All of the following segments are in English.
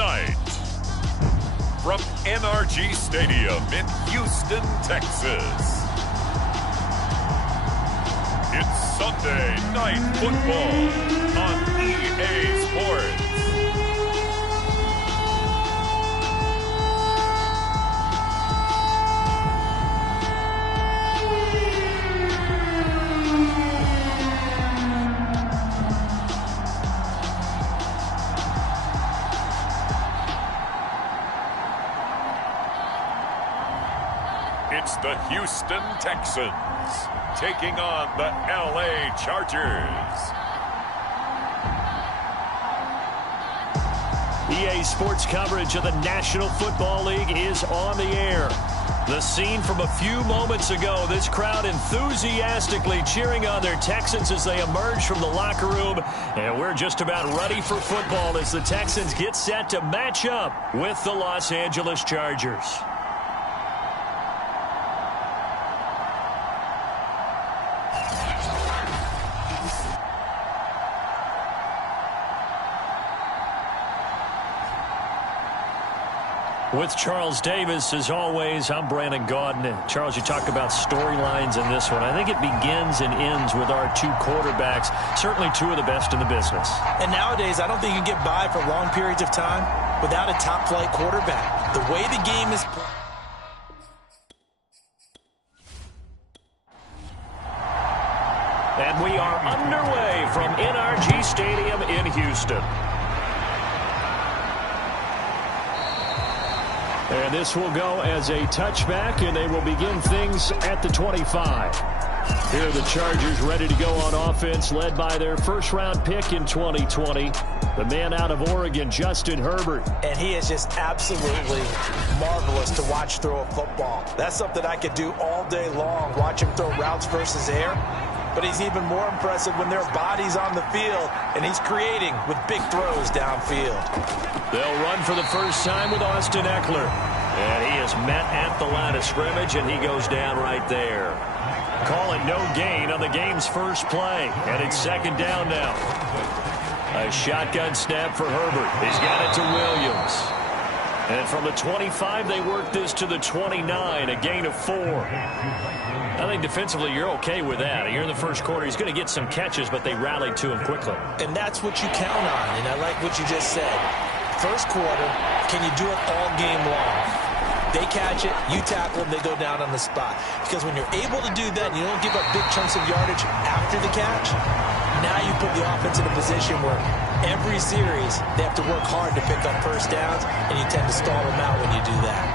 tonight. From NRG Stadium in Houston, Texas. It's Sunday Night Football on EA Sports. It's the Houston Texans taking on the LA Chargers. EA Sports coverage of the National Football League is on the air. The scene from a few moments ago, this crowd enthusiastically cheering on their Texans as they emerge from the locker room. And we're just about ready for football as the Texans get set to match up with the Los Angeles Chargers. With Charles Davis, as always, I'm Brandon Gaudin. Charles, you talk about storylines in this one. I think it begins and ends with our two quarterbacks, certainly two of the best in the business. And nowadays, I don't think you can get by for long periods of time without a top-flight quarterback. The way the game is played. And we are underway from NRG Stadium in Houston. And this will go as a touchback, and they will begin things at the 25. Here are the Chargers ready to go on offense, led by their first-round pick in 2020, the man out of Oregon, Justin Herbert. And he is just absolutely marvelous to watch throw a football. That's something I could do all day long, watch him throw routes versus air. But he's even more impressive when their body's on the field, and he's creating with big throws downfield. They'll run for the first time with Austin Eckler. And he is met at the line of scrimmage, and he goes down right there. Call it no gain on the game's first play. And it's second down now. A shotgun snap for Herbert. He's got it to Williams. And from the 25, they work this to the 29, a gain of 4. I think defensively you're okay with that. You're in the first quarter. He's going to get some catches, but they rallied to him quickly. And that's what you count on, and I like what you just said. First quarter, can you do it all game long? They catch it, you tackle them, they go down on the spot. Because when you're able to do that and you don't give up big chunks of yardage after the catch, now you put the offense in a position where every series they have to work hard to pick up first downs, and you tend to stall them out when you do that.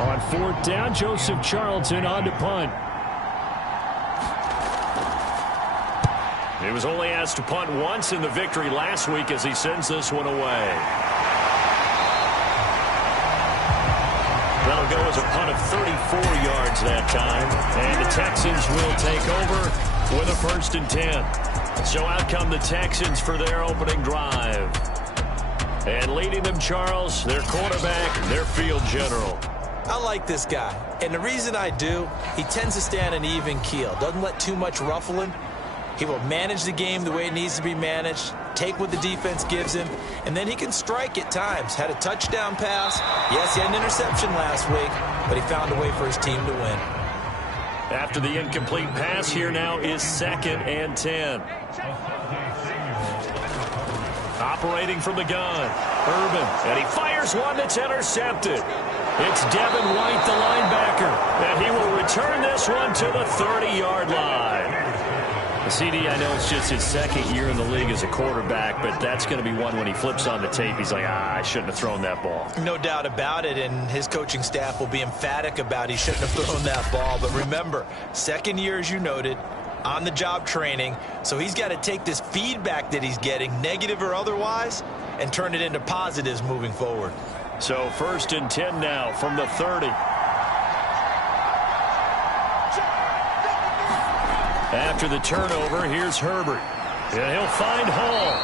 On fourth down, Joseph Charlton on to punt. He was only asked to punt once in the victory last week as he sends this one away. That'll go as a punt of 34 yards that time. And the Texans will take over with a 1st and 10. So out come the Texans for their opening drive. And leading them, Charles, their quarterback, their field general. I like this guy. And the reason I do, he tends to stay on an even keel. Doesn't let too much ruffle him. He will manage the game the way it needs to be managed, take what the defense gives him, and then he can strike at times. Had a touchdown pass. Yes, he had an interception last week, but he found a way for his team to win. After the incomplete pass, here now is 2nd and 10. Operating from the gun, Urban, and he fires one that's intercepted. It's Devin White, the linebacker, and he will return this one to the 30-yard line. CD, I know it's just his 2nd year in the league as a quarterback, but that's going to be one when he flips on the tape, he's like, I shouldn't have thrown that ball. No doubt about it, and his coaching staff will be emphatic about he shouldn't have thrown that ball. But remember, 2nd year, as you noted, on-the-job training, so he's got to take this feedback that he's getting, negative or otherwise, and turn it into positives moving forward. So 1st and 10 now from the 30. After the turnover, here's Herbert. And he'll find Hall.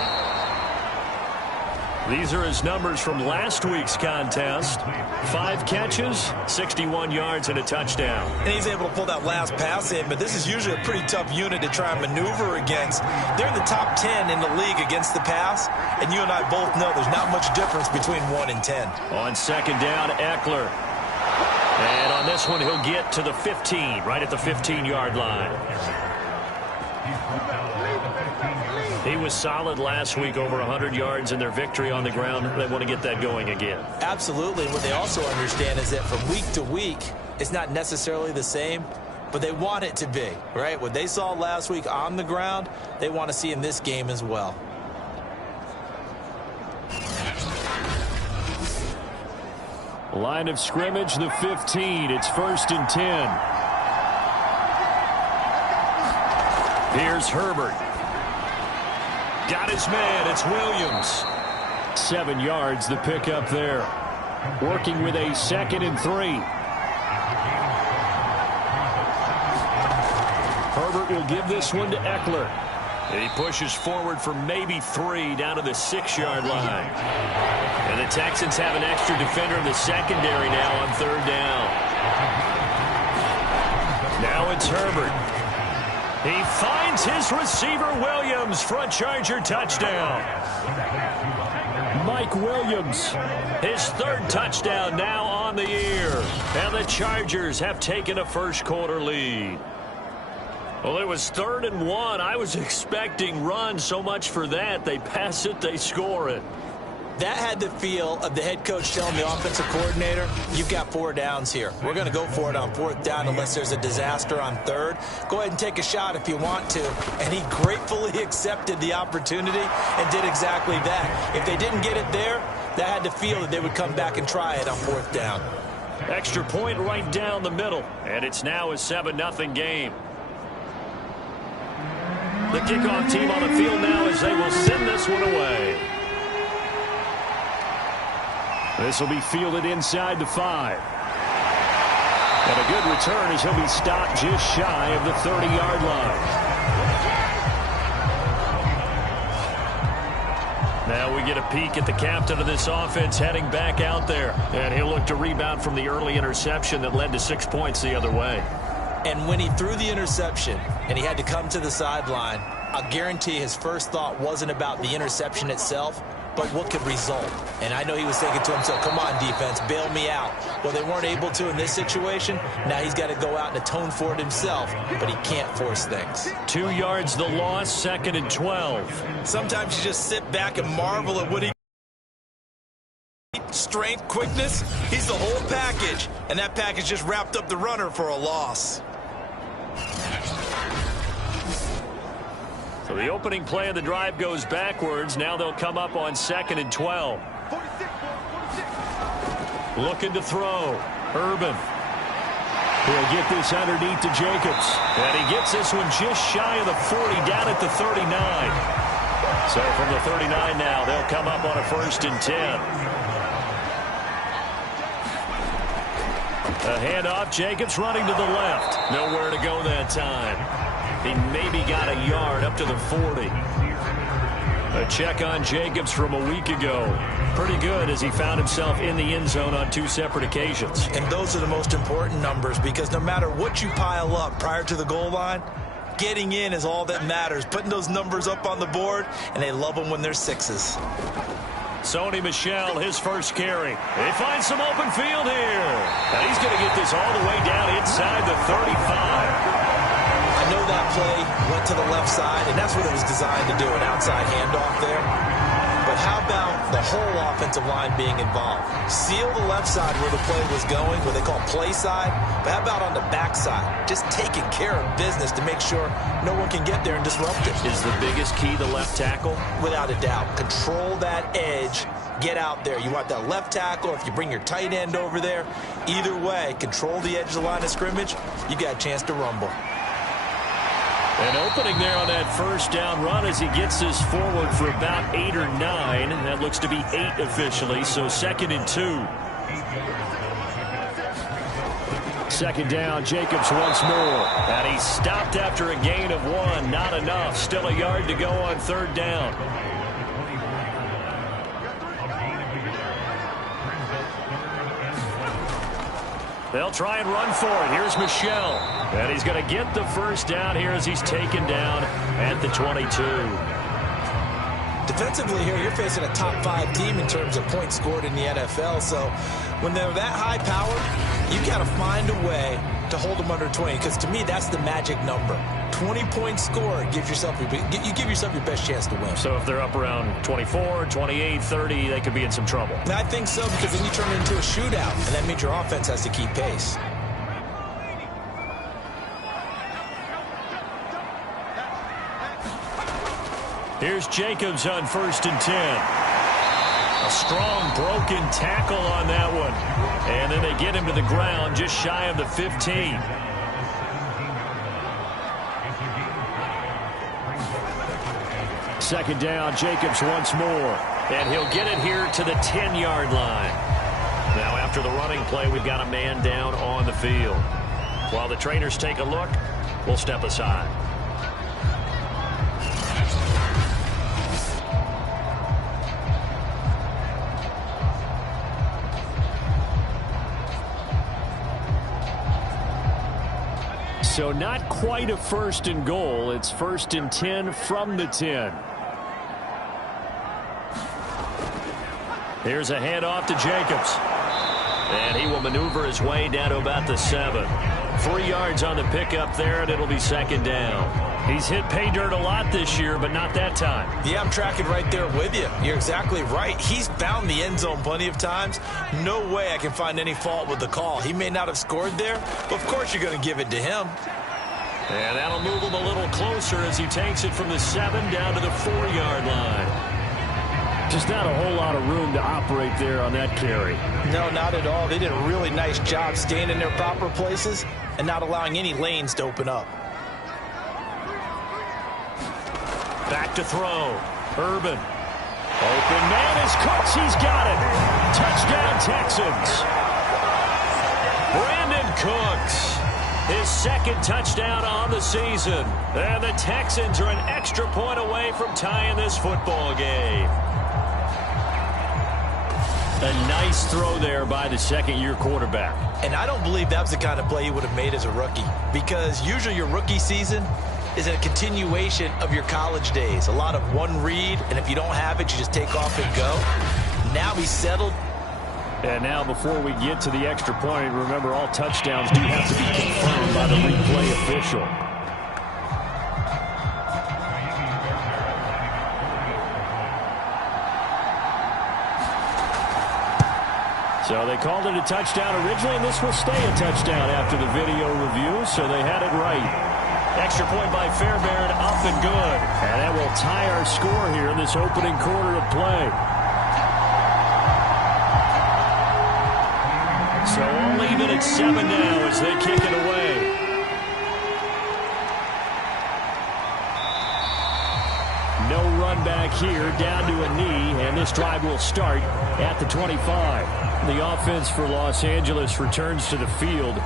These are his numbers from last week's contest. 5 catches, 61 yards, and a touchdown. And he's able to pull that last pass in, but this is usually a pretty tough unit to try and maneuver against. They're in the top 10 in the league against the pass, and you and I both know there's not much difference between 1 and 10. On second down, Eckler. And on this one, he'll get to the 15, right at the 15-yard line. He was solid last week, over 100 yards in their victory on the ground. They want to get that going again. Absolutely. What they also understand is that from week to week, it's not necessarily the same, but they want it to be, right? What they saw last week on the ground, they want to see in this game as well. Line of scrimmage, the 15. It's 1st and 10. Here's Herbert. Got his man. It's Williams. 7 yards, the pickup there. Working with a 2nd and 3. Herbert will give this one to Eckler. And he pushes forward for maybe 3 down to the 6-yard line. And the Texans have an extra defender in the secondary now on 3rd down. Now it's Herbert. He finds his receiver, Williams, front Charger touchdown. Mike Williams, his 3rd touchdown now on the year. And the Chargers have taken a first-quarter lead. Well, it was 3rd and 1. I was expecting run, so much for that. They pass it, they score it. That had the feel of the head coach telling the offensive coordinator, you've got 4 downs here. We're going to go for it on 4th down unless there's a disaster on 3rd. Go ahead and take a shot if you want to. And he gratefully accepted the opportunity and did exactly that. If they didn't get it there, that had the feel that they would come back and try it on 4th down. Extra point right down the middle. And it's now a 7-0 game. The kickoff team on the field now as they will send this one away. This will be fielded inside the 5. And a good return as he'll be stopped just shy of the 30-yard line. Now we get a peek at the captain of this offense heading back out there. And he'll look to rebound from the early interception that led to 6 points the other way. And when he threw the interception and he had to come to the sideline, I'll guarantee his first thought wasn't about the interception itself, but what could result. And I know he was thinking to himself, come on, defense, bail me out. Well, they weren't able to in this situation. Now he's got to go out and atone for it himself, but he can't force things. 2 yards the loss, 2nd and 12. Sometimes you just sit back and marvel at what he strength, quickness, he's the whole package. And that package just wrapped up the runner for a loss. So the opening play of the drive goes backwards. Now they'll come up on 2nd and 12. Looking to throw. Urban. He'll get this underneath to Jacobs. And he gets this one just shy of the 40, down at the 39. So from the 39 now, they'll come up on a 1st and 10. A handoff. Jacobs running to the left. Nowhere to go that time. He maybe got a yard up to the 40. A check on Jacobs from a week ago. Pretty good as he found himself in the end zone on 2 separate occasions. And those are the most important numbers because no matter what you pile up prior to the goal line, getting in is all that matters. Putting those numbers up on the board, and they love them when they're 6s. Sony Michel, his first carry. They find some open field here. And he's going to get this all the way down inside the 35. I know that play went to the left side, and that's what it was designed to do, an outside handoff there. But how about the whole offensive line being involved? Seal the left side where the play was going, what they call play side. But how about on the back side? Just taking care of business to make sure no one can get there and disrupt it. Is the biggest key the left tackle? Without a doubt. Control that edge. Get out there. You want that left tackle. If you bring your tight end over there, either way, control the edge of the line of scrimmage, you got a chance to rumble. An opening there on that 1st down run as he gets this forward for about 8 or 9. That looks to be 8 officially, so 2nd and 2. 2nd down, Jacobs once more. And he stopped after a gain of 1. Not enough. Still a yard to go on 3rd down. They'll try and run for it. Here's Michel. And he's going to get the first down here as he's taken down at the 22. Defensively here, you're facing a top 5 team in terms of points scored in the NFL. So when they're that high powered, you got to find a way to hold them under 20. Because to me, that's the magic number. 20 points scored gives yourself you give yourself your best chance to win. So if they're up around 24, 28, 30, they could be in some trouble. I think so, because then you turn it into a shootout, and that means your offense has to keep pace. Here's Jacobs on 1st and 10. A strong broken tackle on that one. And then they get him to the ground just shy of the 15. Second down, Jacobs once more. And he'll get it here to the 10-yard line. Now after the running play, we've got a man down on the field. While the trainers take a look, we'll step aside. So not quite a 1st and goal. It's 1st and 10 from the 10. Here's a handoff to Jacobs. And he will maneuver his way down to about the 7. 3 yards on the pickup there, and it'll be 2nd down. He's hit pay dirt a lot this year, but not that time. Yeah, I'm tracking right there with you. You're exactly right. He's found the end zone plenty of times. No way I can find any fault with the call. He may not have scored there, but of course you're going to give it to him. And that'll move him a little closer as he takes it from the 7 down to the 4-yard line. Just not a whole lot of room to operate there on that carry. No, not at all. They did a really nice job staying in their proper places and not allowing any lanes to open up. Back to throw. Urban. Open man is Cooks. He's got it. Touchdown, Texans. Brandon Cooks. His 2nd touchdown on the season. And the Texans are an extra point away from tying this football game. A nice throw there by the 2nd-year quarterback. And I don't believe that was the kind of play he would have made as a rookie. Because usually your rookie season is a continuation of your college days. A lot of one read, and if you don't have it, you just take off and go. Now he's settled. And now before we get to the extra point, remember all touchdowns do have to be confirmed by the replay official. So they called it a touchdown originally, and this will stay a touchdown after the video review, so they had it right. Extra point by Fairbairn, up and good. And that will tie our score here in this opening quarter of play. So all even at 7 now as they kick it away. No run back here, down to a knee, and this drive will start at the 25. The offense for Los Angeles returns to the field.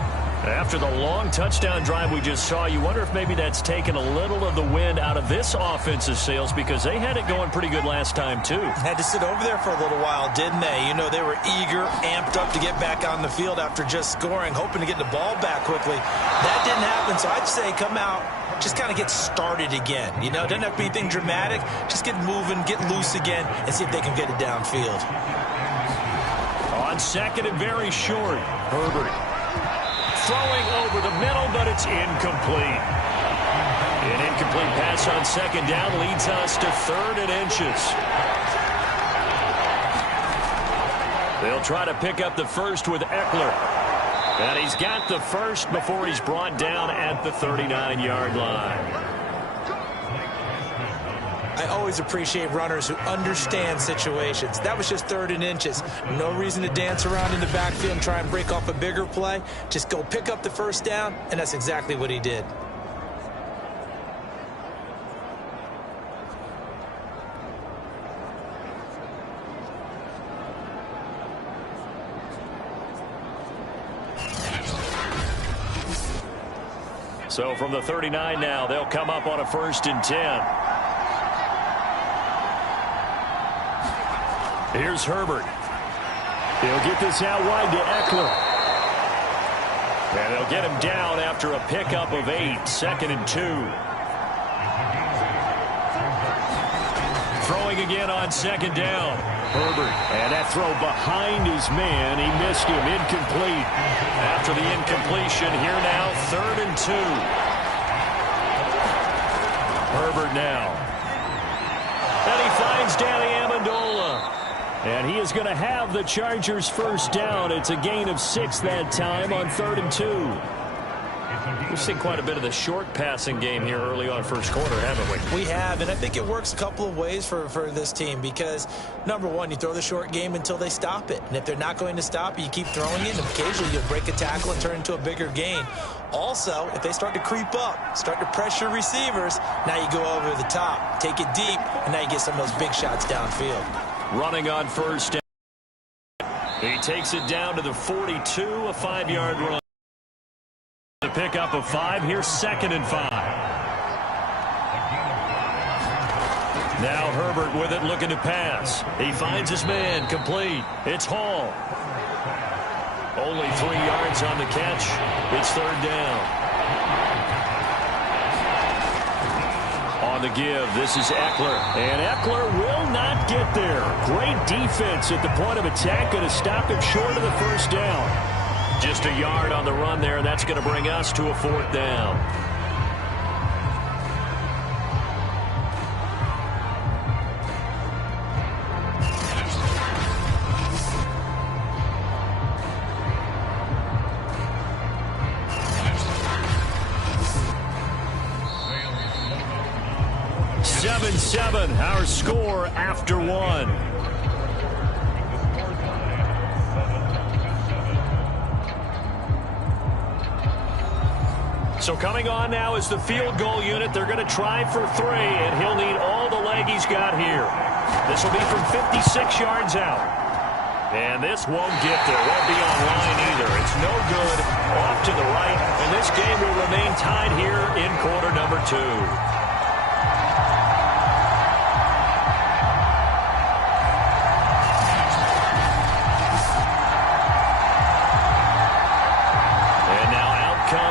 After the long touchdown drive we just saw, you wonder if maybe that's taken a little of the wind out of this offense's sails, because they had it going pretty good last time, too. Had to sit over there for a little while, didn't they? You know, they were eager, amped up to get back on the field after just scoring, hoping to get the ball back quickly. That didn't happen, so I'd say come out, just kind of get started again. You know, it doesn't have to be anything dramatic. Just get moving, get loose again, and see if they can get it downfield. On 2nd and very short, Herbert throwing over the middle, but it's incomplete. An incomplete pass on 2nd down leads us to 3rd and inches. They'll try to pick up the first with Eckler. And he's got the first before he's brought down at the 39-yard line. I always appreciate runners who understand situations. That was just 3rd and inches. No reason to dance around in the backfield and try and break off a bigger play. Just go pick up the first down, and that's exactly what he did. So from the 39 now, they'll come up on a 1st and 10. Here's Herbert. He'll get this out wide to Eckler. And they'll get him down after a pickup of 8, 2nd and 2. Throwing again on 2nd down. Herbert, and that throw behind his man. He missed him, incomplete. After the incompletion, here now, 3rd and 2. Herbert now. And he finds Danny Amendola. And he is going to have the Chargers first down. It's a gain of 6 that time on 3rd and 2. We've seen quite a bit of the short passing game here early on first quarter, haven't we? We have, and I think it works a couple of ways for this team because, number one, you throw the short game until they stop it. And if they're not going to stop it, you keep throwing it, and occasionally you'll break a tackle and turn into a bigger gain. Also, if they start to creep up, start to pressure receivers, now you go over the top, take it deep, and now you get some of those big shots downfield. Running on first down. He takes it down to the 42, a 5-yard run. The pickup of 5. Here's 2nd and 5. Now Herbert with it, looking to pass. He finds his man, complete. It's Hall. Only 3 yards on the catch. It's 3rd down. On the give, this is Eckler. And Eckler will not get there. Great defense at the point of attack, going to stop him short of the first down. Just a yard on the run there. That's going to bring us to a 4th down. Seven, our score after 1. So coming on now is the field goal unit. They're going to try for 3, and he'll need all the leg he's got here. This will be from 56 yards out. And this won't get there. Won't be on line either. It's no good. Off to the right, and this game will remain tied here in quarter number 2.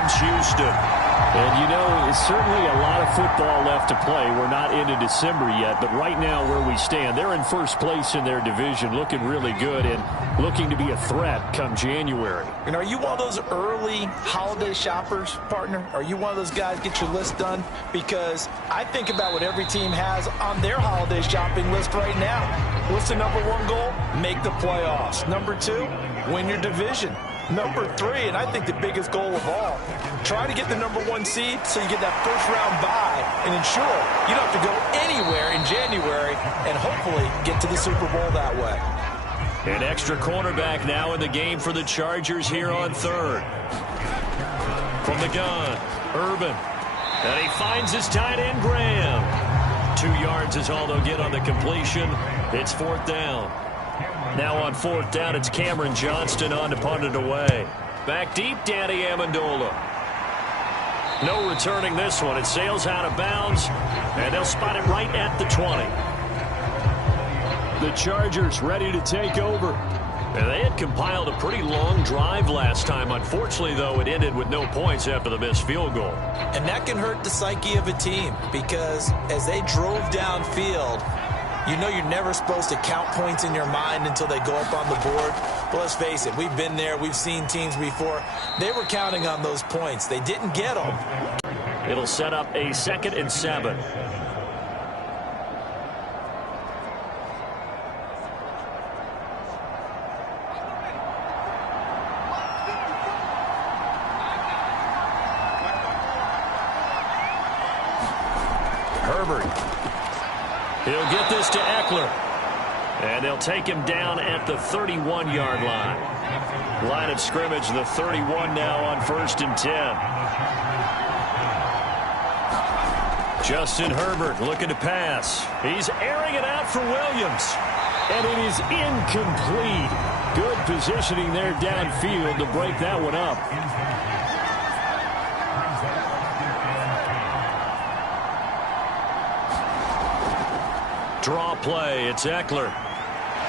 Houston. And, you know, it's certainly a lot of football left to play. We're not into December yet, but right now where we stand, they're in first place in their division, looking really good and looking to be a threat come January. And are you one of those early holiday shoppers, partner? Are you one of those guys get your list done? Because I think about what every team has on their holiday shopping list right now. What's the number 1 goal? Make the playoffs. Number 2, win your division. Number 3, and I think the biggest goal of all, try to get the number 1 seed so you get that first-round bye and ensure you don't have to go anywhere in January and hopefully get to the Super Bowl that way. An extra cornerback now in the game for the Chargers here on 3rd. From the gun, Urban. And he finds his tight end, Graham. 2 yards is all they'll get on the completion. It's 4th down. Now on 4th down, it's Cameron Johnston on to punt it away. Back deep, Danny Amendola. No returning this one. It sails out of bounds, and they'll spot it right at the 20. The Chargers ready to take over. And they had compiled a pretty long drive last time. Unfortunately, though, it ended with no points after the missed field goal. And that can hurt the psyche of a team because as they drove downfield, you know you're never supposed to count points in your mind until they go up on the board. But let's face it, we've been there. We've seen teams before. They were counting on those points. They didn't get them. It'll set up a 2nd and 7. Herbert. He'll get this to Eckler. And they'll take him down at the 31-yard line. Line of scrimmage, the 31 now on 1st and 10. Justin Herbert looking to pass. He's airing it out for Williams. And it is incomplete. Good positioning there downfield to break that one up. Draw play. It's Eckler.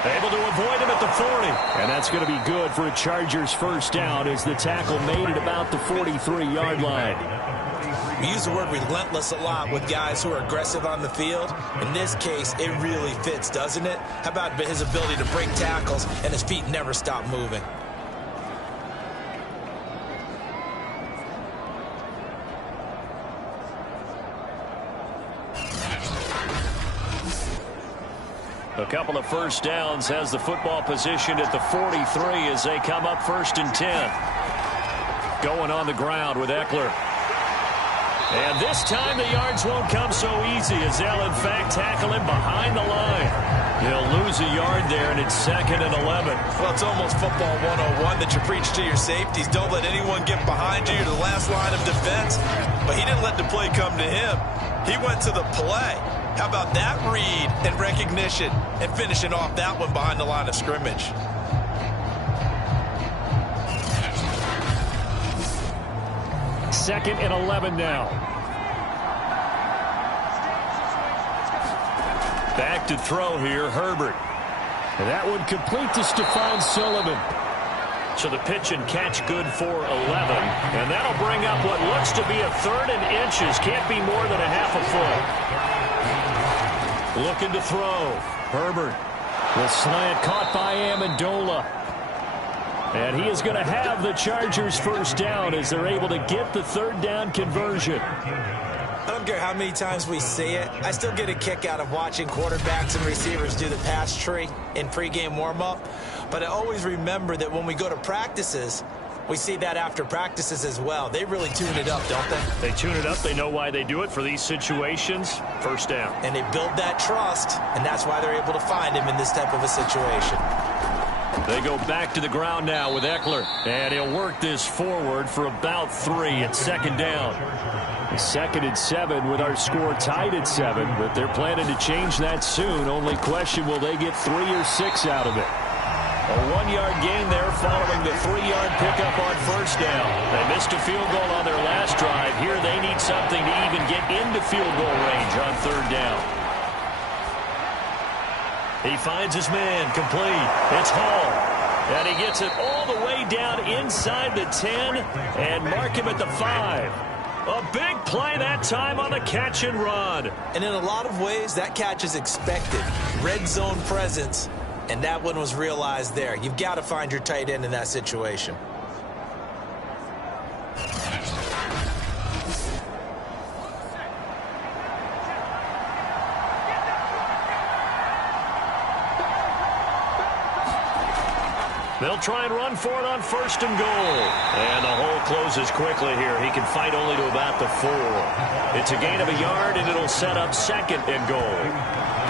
Able to avoid him at the 40. And that's going to be good for a Chargers first down as the tackle made it about the 43-yard line. We use the word relentless a lot with guys who are aggressive on the field. In this case, it really fits, doesn't it? How about his ability to break tackles and his feet never stop moving? A couple of first downs, has the football positioned at the 43 as they come up 1st and 10. Going on the ground with Eckler. And this time the yards won't come so easy as they'll in fact tackle him behind the line. They'll lose a yard there, and it's 2nd and 11. Well, it's almost football 101 that you preach to your safeties. Don't let anyone get behind you to the last line of defense. But he didn't let the play come to him. He went to the play. How about that read and recognition and finishing off that one behind the line of scrimmage? Second and 11 now. Back to throw here, Herbert. And that one complete to Stephon Sullivan. So the pitch and catch good for 11. And that'll bring up what looks to be a 3rd and inches. Can't be more than a half a foot. Looking to throw. Herbert. The slant caught by Amendola. And he is going to have the Chargers first down as they're able to get the 3rd down conversion. I don't care how many times we see it. I still get a kick out of watching quarterbacks and receivers do the pass tree in pregame warm-up. But I always remember that when we go to practices, we see that after practices as well. They really tune it up, don't they? They tune it up. They know why they do it for these situations. First down. And they build that trust, and that's why they're able to find him in this type of a situation. They go back to the ground now with Eckler. And he'll work this forward for about 3 at 2nd down. 2nd and 7 with our score tied at 7. But they're planning to change that soon. Only question, will they get 3 or 6 out of it? A 1-yard gain there following the 3-yard pickup on first down. They missed a field goal on their last drive. Here they need something to even get into field goal range on 3rd down. He finds his man, complete. It's Hall. And he gets it all the way down inside the 10 and mark him at the 5. A big play that time on the catch and run. And in a lot of ways, that catch is expected. Red zone presence. And that one was realized there. You've got to find your tight end in that situation. They'll try and run for it on 1st and goal. And the hole closes quickly here. He can fight only to about the 4. It's a gain of a yard, and it'll set up 2nd and goal.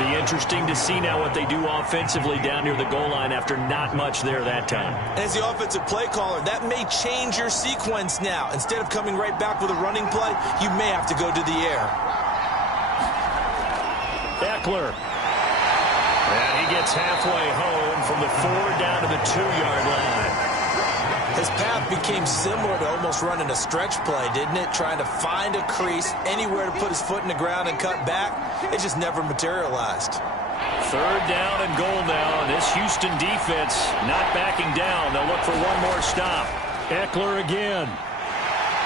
Be interesting to see now what they do offensively down near the goal line after not much there that time. As the offensive play caller, that may change your sequence now. Instead of coming right back with a running play, you may have to go to the air. Eckler. And he gets halfway home from the 4 down to the 2-yard line. His path became similar to almost running a stretch play, didn't it? Trying to find a crease, anywhere to put his foot in the ground and cut back. It just never materialized. 3rd down and goal now. And this Houston defense not backing down. They'll look for one more stop. Eckler again.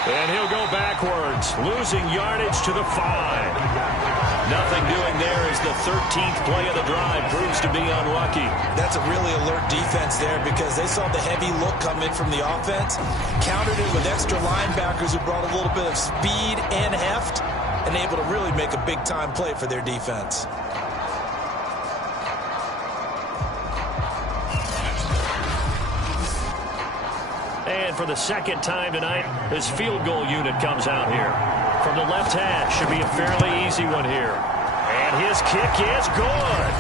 And he'll go backwards, losing yardage to the 5. Nothing doing there as the 13th play of the drive proves to be unlucky. That's a really alert defense there because they saw the heavy look come in from the offense, countered it with extra linebackers who brought a little bit of speed and heft, and able to really make a big-time play for their defense. And for the 2nd time tonight, this field goal unit comes out here. From the left hash, should be a fairly easy one here. And his kick is good.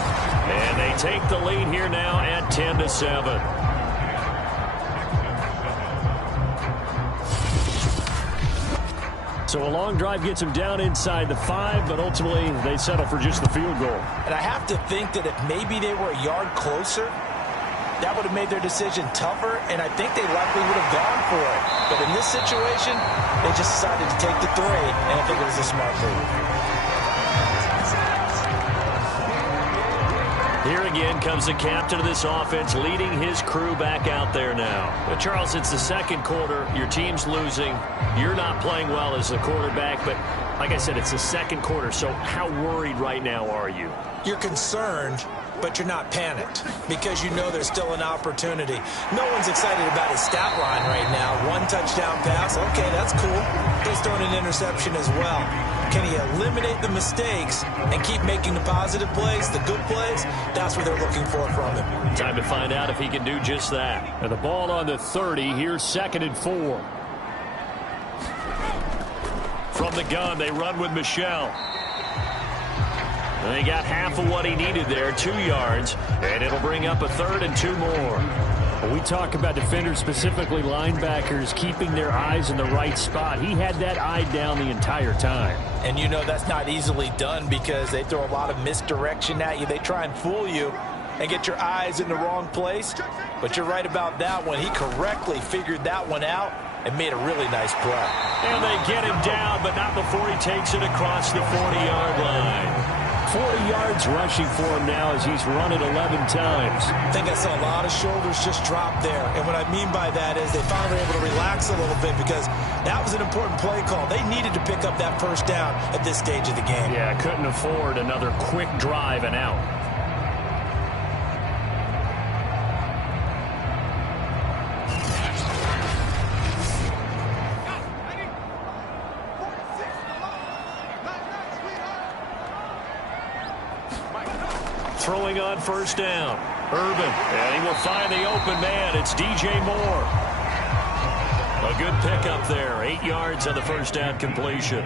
And they take the lead here now at 10-7. So a long drive gets them down inside the 5, but ultimately they settle for just the field goal. And I have to think that if maybe they were a yard closer, that would have made their decision tougher, and I think they likely would have gone for it. But in this situation, they just decided to take the 3, and I think it was a smart move. Here again comes the captain of this offense, leading his crew back out there now. But Charles, it's the second quarter. Your team's losing. You're not playing well as a quarterback, but like I said, it's the second quarter. So how worried right now are you? You're concerned, but you're not panicked because you know there's still an opportunity. No one's excited about his stat line right now. 1 touchdown pass, okay, that's cool. He's thrown an interception as well. Can he eliminate the mistakes and keep making the positive plays, the good plays? That's what they're looking for from him. Time to find out if he can do just that. And the ball on the 30. Here's 2nd and 4. From the gun, they run with Michel. And he got half of what he needed there, 2 yards, and it'll bring up a 3rd and 2 more. When we talk about defenders, specifically linebackers, keeping their eyes in the right spot. He had that eye down the entire time. And you know that's not easily done because they throw a lot of misdirection at you. They try and fool you and get your eyes in the wrong place. But you're right about that one. He correctly figured that one out and made a really nice play. And they get him down, but not before he takes it across the 40-yard line. 40 yards rushing for him now as he's run it 11 times. I think I saw a lot of shoulders just drop there. And what I mean by that is they finally were able to relax a little bit because that was an important play call. They needed to pick up that first down at this stage of the game. Yeah, couldn't afford another quick drive and out. Throwing on first down. Urban, and he will find the open man. It's DJ Moore. A good pickup there. 8 yards on the first down completion.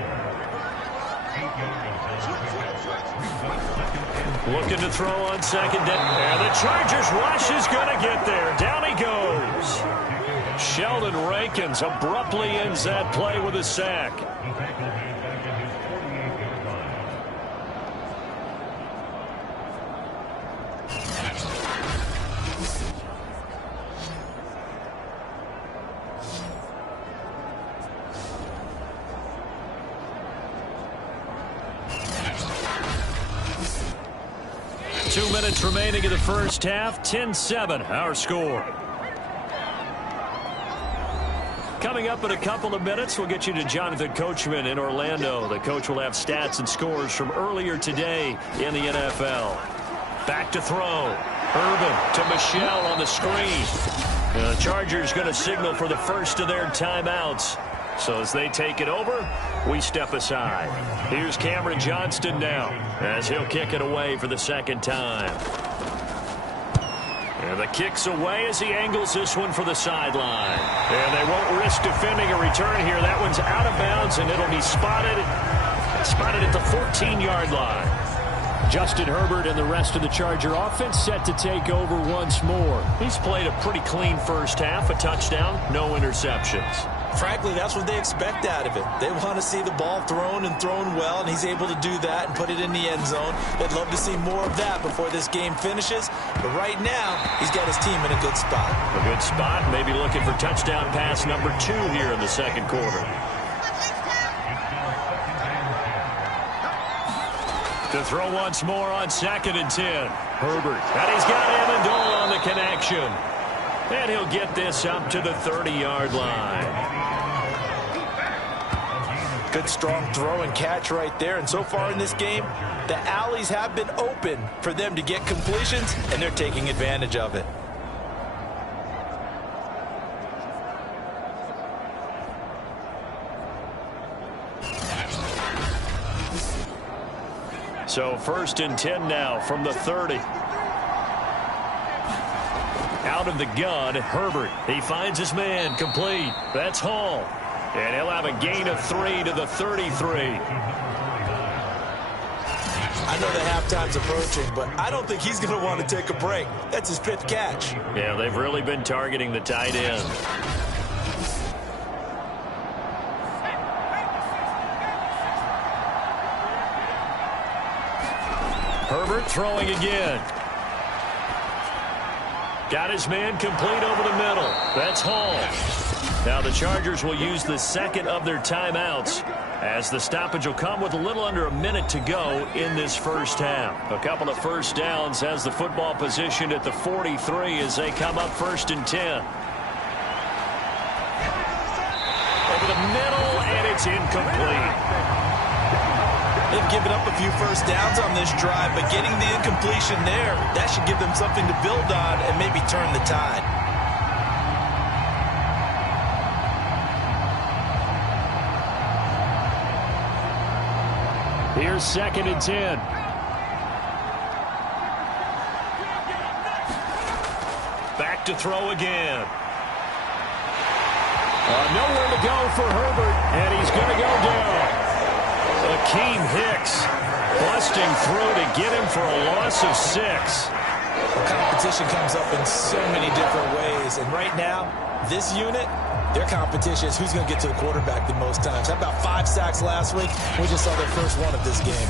Looking to throw on second down. And the Chargers rush is going to get there. Down he goes. Sheldon Rankins abruptly ends that play with a sack. Minutes remaining in the first half. 10-7 our score. Coming up in a couple of minutes, we'll get you to Jonathan Coachman in Orlando. The coach will have stats and scores from earlier today in the NFL. Back to throw. Urban to Michel on the screen. The Chargers going to signal for the first of their timeouts. So as they take it over, we step aside. Here's Cameron Johnston now as he'll kick it away for the second time. And the kick's away as he angles this one for the sideline. And they won't risk defending a return here. That one's out of bounds, and it'll be spotted at the 14-yard line. Justin Herbert and the rest of the Charger offense set to take over once more. He's played a pretty clean first half, a touchdown, no interceptions. Frankly, that's what they expect out of it. They want to see the ball thrown and thrown well, and he's able to do that and put it in the end zone. They'd love to see more of that before this game finishes. But right now, he's got his team in a good spot. A good spot, maybe looking for touchdown pass number 2 here in the second quarter. To throw once more on 2nd and 10. Herbert, and he's got Amendola on the connection. And he'll get this up to the 30-yard line. Good strong throw and catch right there. And so far in this game, the alleys have been open for them to get completions, and they're taking advantage of it. So 1st and 10 now from the 30. Out of the gun, Herbert. He finds his man complete. That's Hall. And he'll have a gain of 3 to the 33. I know the halftime's approaching, but I don't think he's going to want to take a break. That's his 5th catch. Yeah, they've really been targeting the tight end. Herbert throwing again. Got his man complete over the middle. That's Hall. Now the Chargers will use the second of their timeouts as the stoppage will come with a little under a minute to go in this first half. A couple of first downs as the football positioned at the 43 as they come up 1st and 10. Over the middle, and it's incomplete. They've given up a few first downs on this drive, but getting the incompletion there, that should give them something to build on and maybe turn the tide. Here's 2nd and 10. Back to throw again. Nowhere to go for Herbert, and he's going to go down. Akeem Hicks busting through to get him for a loss of 6. Competition comes up in so many different ways, and right now, this unit, their competition is who's going to get to the quarterback the most times. How about 5 sacks last week? We just saw their first one of this game.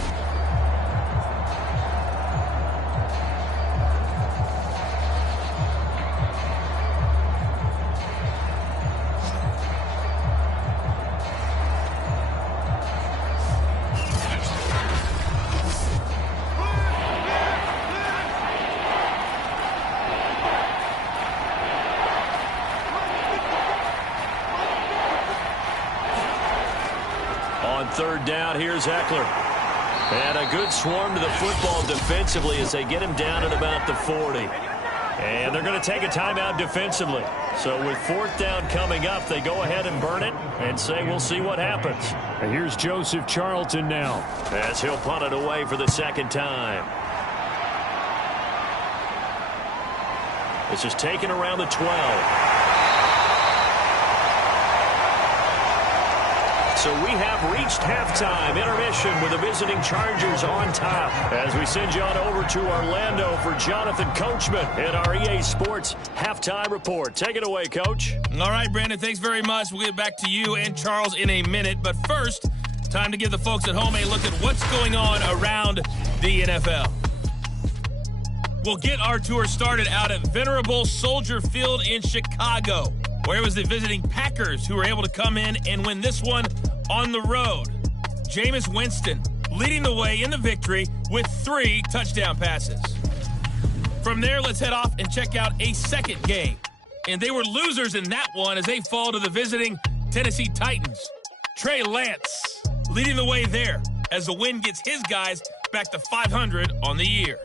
On 3rd down, here's Eckler. And a good swarm to the football defensively as they get him down at about the 40. And they're going to take a timeout defensively. So with 4th down coming up, they go ahead and burn it and say we'll see what happens. And here's Joseph Charlton now, as he'll punt it away for the 2nd time. This is taken around the 12. So we have reached halftime intermission with the visiting Chargers on top as we send you on over to Orlando for Jonathan Coachman in our EA Sports Halftime Report. Take it away, Coach. All right, Brandon, thanks very much. We'll get back to you and Charles in a minute. But first, time to give the folks at home a look at what's going on around the NFL. We'll get our tour started out at Venerable Soldier Field in Chicago, where it was the visiting Packers who were able to come in and win this one on the road. Jameis Winston leading the way in the victory with 3 touchdown passes. From there, let's head off and check out a second game. And they were losers in that one as they fall to the visiting Tennessee Titans. Trey Lance leading the way there as the win gets his guys back to 500 on the year.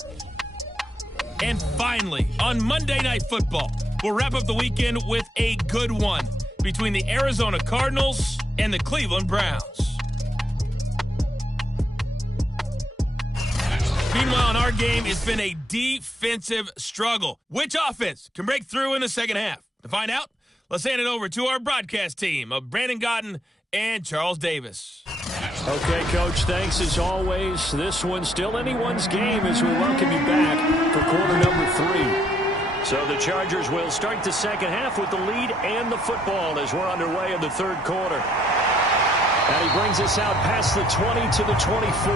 And finally, on Monday Night Football, we'll wrap up the weekend with a good one between the Arizona Cardinals and the Cleveland Browns. Meanwhile, in our game, it's been a defensive struggle. Which offense can break through in the second half? To find out, let's hand it over to our broadcast team of Brandon Gotten and Charles Davis. Okay, Coach, thanks as always. This one's still anyone's game as we welcome you back for quarter number 3. So the Chargers will start the second half with the lead and the football as we're underway in the 3rd quarter. And he brings us out past the 20 to the 24.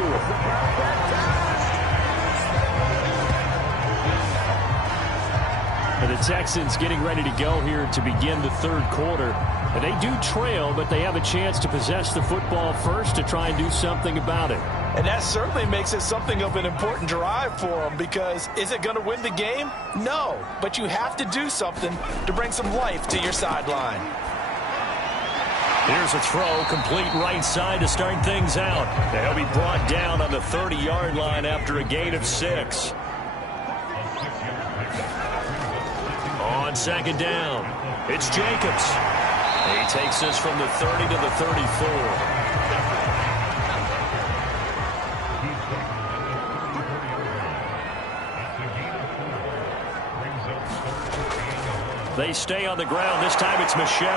And the Texans getting ready to go here to begin the 3rd quarter. And they do trail, but they have a chance to possess the football first to try and do something about it. And that certainly makes it something of an important drive for them, because is it going to win the game? No, but you have to do something to bring some life to your sideline. Here's a throw, complete right side to start things out. They'll be brought down on the 30-yard line after a gain of 6. On 2nd down, it's Jacobs. He takes us from the 30 to the 34. They stay on the ground. This time it's Michel.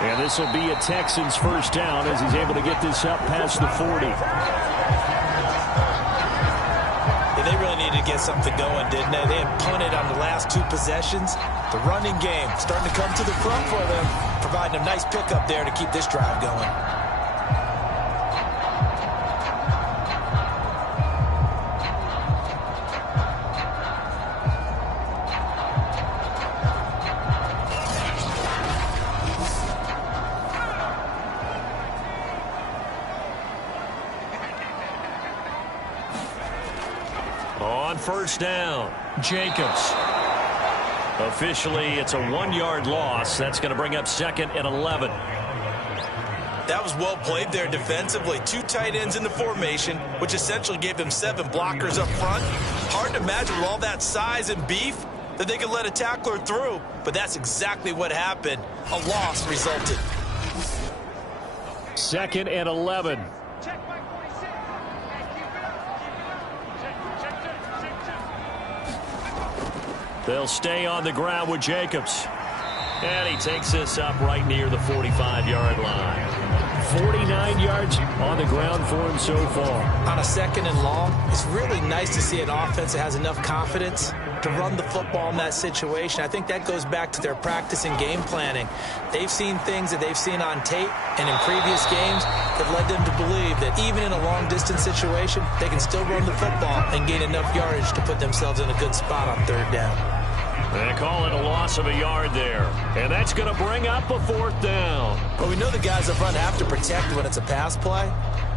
And this will be a Texans first down as he's able to get this up past the 40. Yeah, they really needed to get something going, didn't they? They had punted on the last 2 possessions. The running game starting to come to the front for them, providing a nice pickup there to keep this drive going. On first down, Jacobs. Officially, it's a 1-yard loss. That's going to bring up 2nd and 11. That was well played there defensively. 2 tight ends in the formation, which essentially gave them 7 blockers up front. Hard to imagine with all that size and beef that they could let a tackler through, but that's exactly what happened. A loss resulted. 2nd and 11. They'll stay on the ground with Jacobs. And he takes this up right near the 45-yard line. 49 yards on the ground for him so far. On a 2nd and long, it's really nice to see an offense that has enough confidence to run the football in that situation. I think that goes back to their practice and game planning. They've seen things that they've seen on tape and in previous games that led them to believe that even in a long-distance situation, they can still run the football and gain enough yardage to put themselves in a good spot on 3rd down. They call it a loss of a yard there. And that's going to bring up a 4th down. Well, we know the guys up front have to protect when it's a pass play,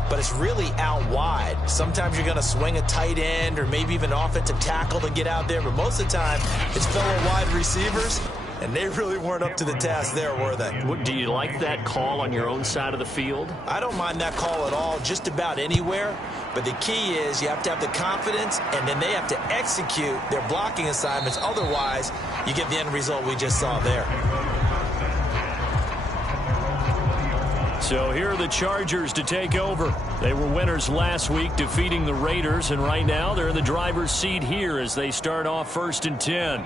but it's really out wide. Sometimes you're going to swing a tight end or maybe even an offensive tackle to get out there, but most of the time it's fellow wide receivers, and they really weren't up to the task there, were they? Do you like that call on your own side of the field? I don't mind that call at all, just about anywhere. But the key is you have to have the confidence, and then they have to execute their blocking assignments. Otherwise, you get the end result we just saw there. So here are the Chargers to take over. They were winners last week, defeating the Raiders, and right now they're in the driver's seat here as they start off 1st and 10.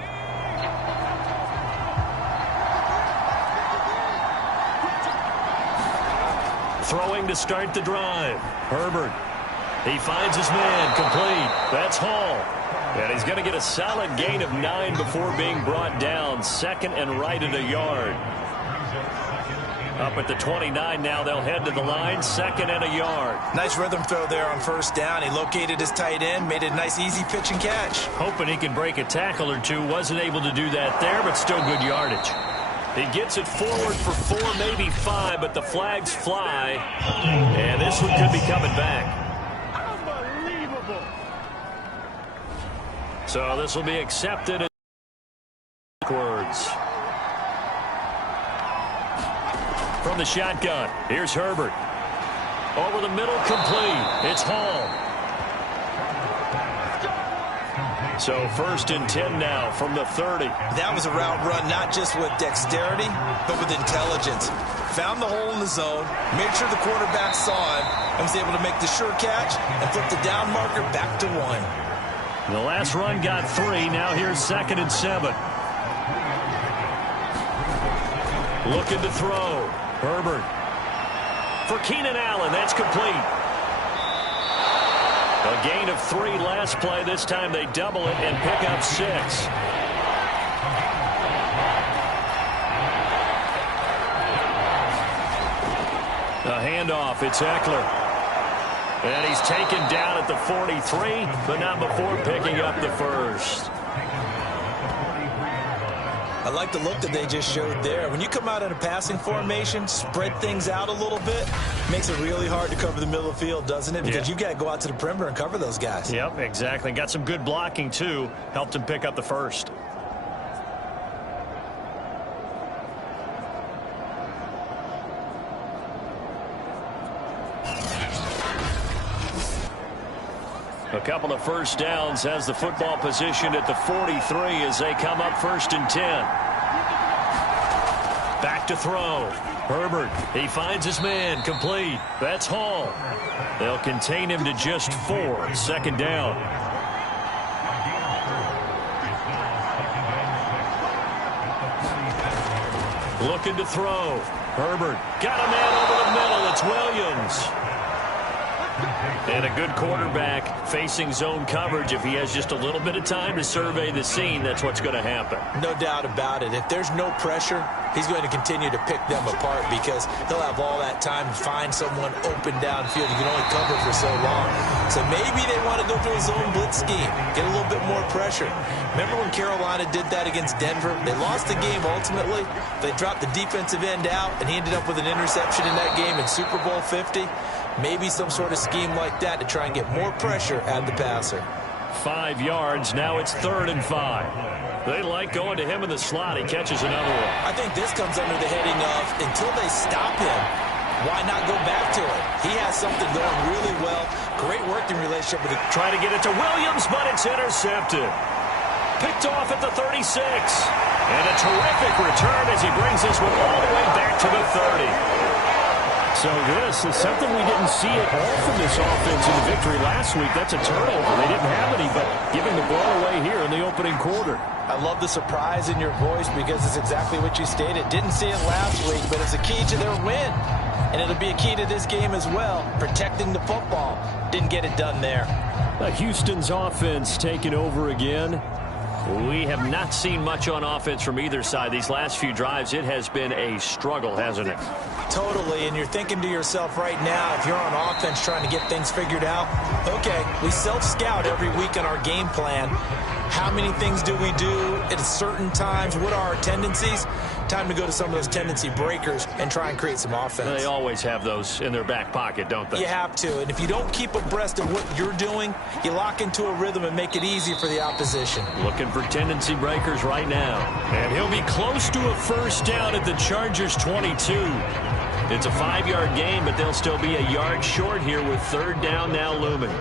Throwing to start the drive. Herbert. He finds his man, complete. That's Hall. And he's going to get a solid gain of 9 before being brought down. 2nd and right at a yard. Up at the 29 now, they'll head to the line. 2nd and a yard. Nice rhythm throw there on 1st down. He located his tight end, made it a nice easy pitch and catch. Hoping he can break a tackle or two. Wasn't able to do that there, but still good yardage. He gets it forward for 4, maybe 5, but the flags fly. And this one could be coming back. So this will be accepted backwards. From the shotgun, here's Herbert. Over the middle, complete. It's Hall. So 1st and 10 now from the 30. That was a route run not just with dexterity, but with intelligence. Found the hole in the zone, made sure the quarterback saw him, and was able to make the sure catch and flip the down marker back to 1. The last run got 3. Now here's 2nd and 7. Looking to throw. Herbert. For Keenan Allen. That's complete. A gain of 3 last play. This time they double it and pick up 6. A handoff. It's Eckler. And he's taken down at the 43, but not before picking up the 1st. I like the look that they just showed there. When you come out in a passing formation, spread things out a little bit, makes it really hard to cover the middle of the field, doesn't it? Because you got to go out to the perimeter and cover those guys. Yep, exactly. Got some good blocking, too. Helped him pick up the 1st. A couple of 1st downs has the football position at the 43 as they come up 1st and 10. Back to throw. Herbert, he finds his man, complete. That's Hall. They'll contain him to just 4. 2nd down. Looking to throw. Herbert got a man over the middle. It's Williams. And a good quarterback facing zone coverage. If he has just a little bit of time to survey the scene, that's what's going to happen. No doubt about it. If there's no pressure, he's going to continue to pick them apart because he'll have all that time to find someone open downfield. You can only cover for so long. So maybe they want to go through a zone blitz scheme, get a little bit more pressure. Remember when Carolina did that against Denver? They lost the game ultimately. They dropped the defensive end out, and he ended up with an interception in that game in Super Bowl 50. Maybe some sort of scheme like that to try and get more pressure at the passer. 5 yards. Now it's 3rd and 5. They like going to him in the slot. He catches another one. I think this comes under the heading of until they stop him, why not go back to it? He has something going really well. Great working relationship with the... Trying to get it to Williams, but it's intercepted. Picked off at the 36. And a terrific return as he brings this one all the way back to the 30. So this is something we didn't see at all from this offense in the victory last week. That's a turnover. They didn't have any, but giving the ball away here in the opening quarter. I love the surprise in your voice because it's exactly what you stated. Didn't see it last week, but it's a key to their win. And it'll be a key to this game as well, protecting the football. Didn't get it done there. Houston's offense taking over again. We have not seen much on offense from either side. These last few drives, it has been a struggle, hasn't it? Totally, and you're thinking to yourself right now, if you're on offense trying to get things figured out, okay, we self-scout every week on our game plan. How many things do we do at certain times? What are our tendencies? Time to go to some of those tendency breakers and try and create some offense. They always have those in their back pocket, don't they? You have to, and if you don't keep abreast of what you're doing, you lock into a rhythm and make it easy for the opposition. Looking for tendency breakers right now. And he'll be close to a first down at the Chargers' 22. It's a 5-yard gain, but they'll still be a yard short here with 3rd down now looming.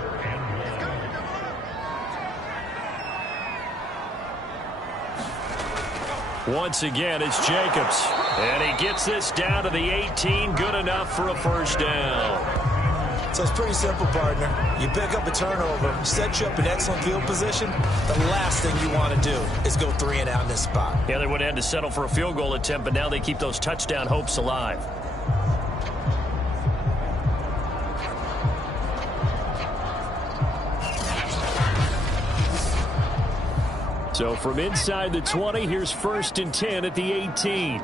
Once again, it's Jacobs. And he gets this down to the 18. Good enough for a first down. So it's pretty simple, partner. You pick up a turnover, set you up in excellent field position. The last thing you want to do is go 3 and out in this spot. Yeah, they would have had to settle for a field goal attempt, but now they keep those touchdown hopes alive. So from inside the 20, here's 1st and 10 at the 18.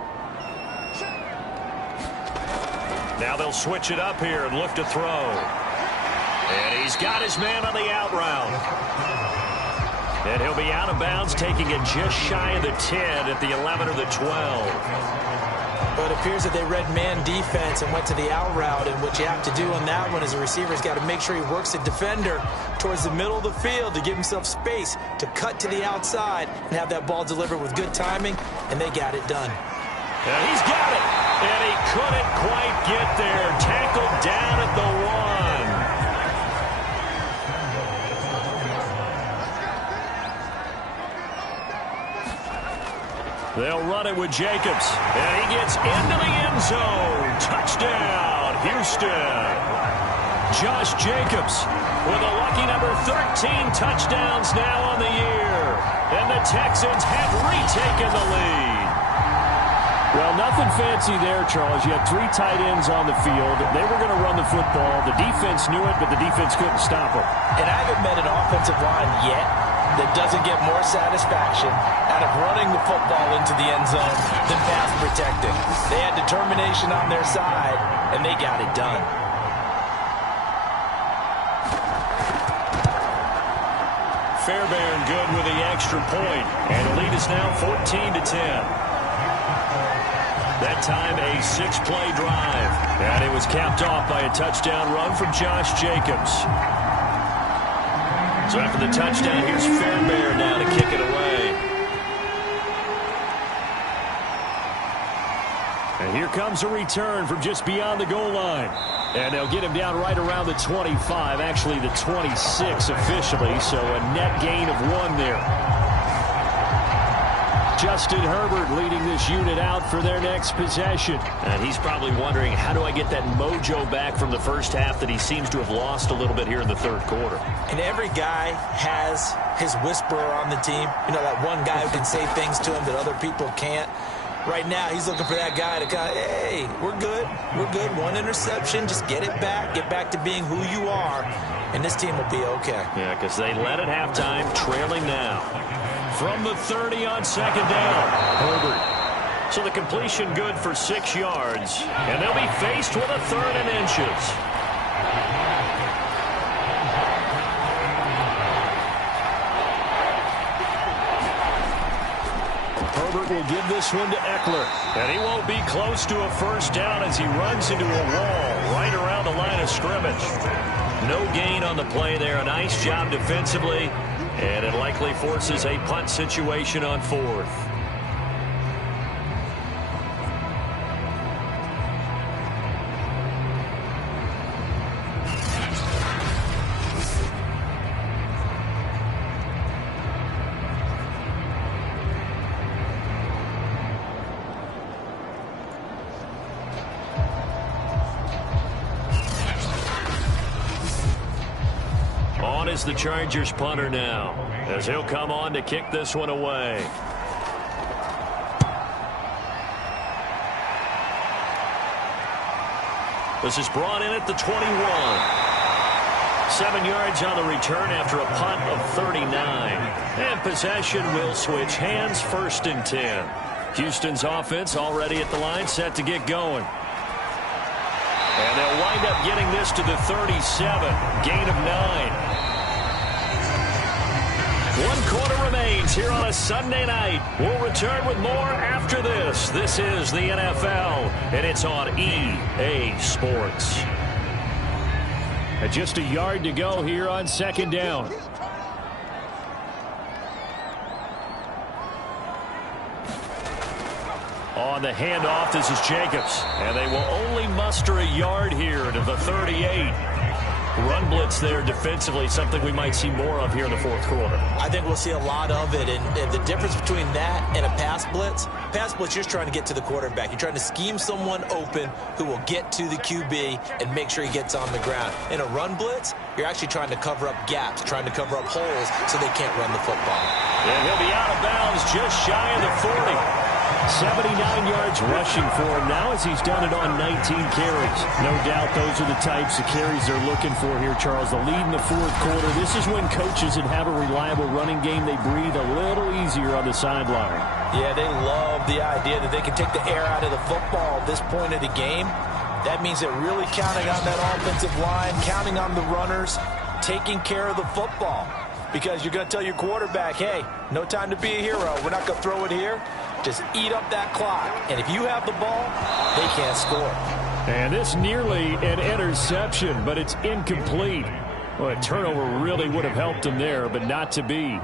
Now they'll switch it up here and look to throw. And he's got his man on the out route. And he'll be out of bounds, taking it just shy of the 10 at the 11 or the 12. But it appears that they read man defense and went to the out route. And what you have to do on that one is the receiver's got to make sure he works the defender towards the middle of the field to give himself space to cut to the outside and have that ball delivered with good timing. And they got it done. And he's got it. And he couldn't quite get there. Tackled down at the 1. They'll run it with Jacobs. And he gets into the end zone. Touchdown, Houston. Josh Jacobs with a lucky number 13 touchdowns now on the year. And the Texans have retaken the lead. Well, nothing fancy there, Charles. You had 3 tight ends on the field. They were going to run the football. The defense knew it, but the defense couldn't stop them. And I haven't met an offensive line yet that doesn't get more satisfaction out of running the football into the end zone than pass protecting. They had determination on their side, and they got it done. Fairbairn good with the extra point. And the lead is now 14-10. That time a 6-play drive. And it was capped off by a touchdown run from Josh Jacobs. So after the touchdown, here's Fairbairn now to kick it away. And here comes a return from just beyond the goal line. And they'll get him down right around the 25, actually the 26 officially, so a net gain of 1 there. Justin Herbert leading this unit out for their next possession. And he's probably wondering, how do I get that mojo back from the first half that he seems to have lost a little bit here in the 3rd quarter? And every guy has his whisperer on the team. You know, that one guy who can say things to him that other people can't. Right now, he's looking for that guy to kind of, hey, we're good. We're good. 1 interception. Just get it back. Get back to being who you are. And this team will be okay. Yeah, because they led at halftime, trailing now. From the 30 on 2nd down, Herbert. So the completion good for 6 yards. And they'll be faced with a 3rd and inches. Herbert will give this one to Eckler. And he won't be close to a first down as he runs into a wall right around the line of scrimmage. No gain on the play there. A nice job defensively. And it likely forces a punt situation on 4th. On is the Chargers punter now, as he'll come on to kick this one away. This is brought in at the 21. 7 yards on the return after a punt of 39. And possession will switch hands, 1st and 10. Houston's offense already at the line, set to get going. And they'll wind up getting this to the 37. Gain of 9. 1 quarter remains here on a Sunday night. We'll return with more after this. This is the NFL, and it's on EA Sports. And just a yard to go here on 2nd down. On the handoff, this is Jacobs. And they will only muster a yard here to the 38. Run blitz there defensively, something we might see more of here in the 4th quarter. I think we'll see a lot of it, and the difference between that and a pass blitz, you're just trying to get to the quarterback. You're trying to scheme someone open who will get to the QB and make sure he gets on the ground. In a run blitz, you're actually trying to cover up gaps, trying to cover up holes so they can't run the football. And he'll be out of bounds just shy of the 40. 79 yards rushing for him now as he's done it on 19 carries. No doubt those are the types of carries they're looking for here, Charles. The lead in the 4th quarter. This is when coaches that have a reliable running game, they breathe a little easier on the sideline. Yeah, they love the idea that they can take the air out of the football at this point of the game. That means they're really counting on that offensive line, counting on the runners, taking care of the football. Because you're going to tell your quarterback, hey, no time to be a hero. We're not going to throw it here. Just eat up that clock. And if you have the ball, they can't score. And this nearly an interception, but it's incomplete. Well, a turnover really would have helped him there, but not to be.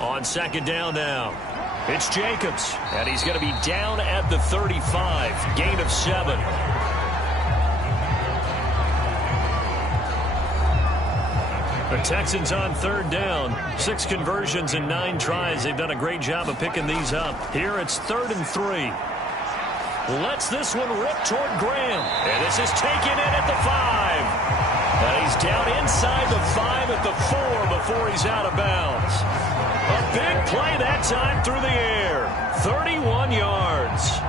On 2nd down now, it's Jacobs. And he's going to be down at the 35. Gain of 7. The Texans on 3rd down. 6 conversions and 9 tries. They've done a great job of picking these up. Here it's 3rd and 3. Lets this one rip toward Graham. And this is taken in at the 5. And he's down inside the 5 at the 4 before he's out of bounds. A big play that time through the air. 31 yards.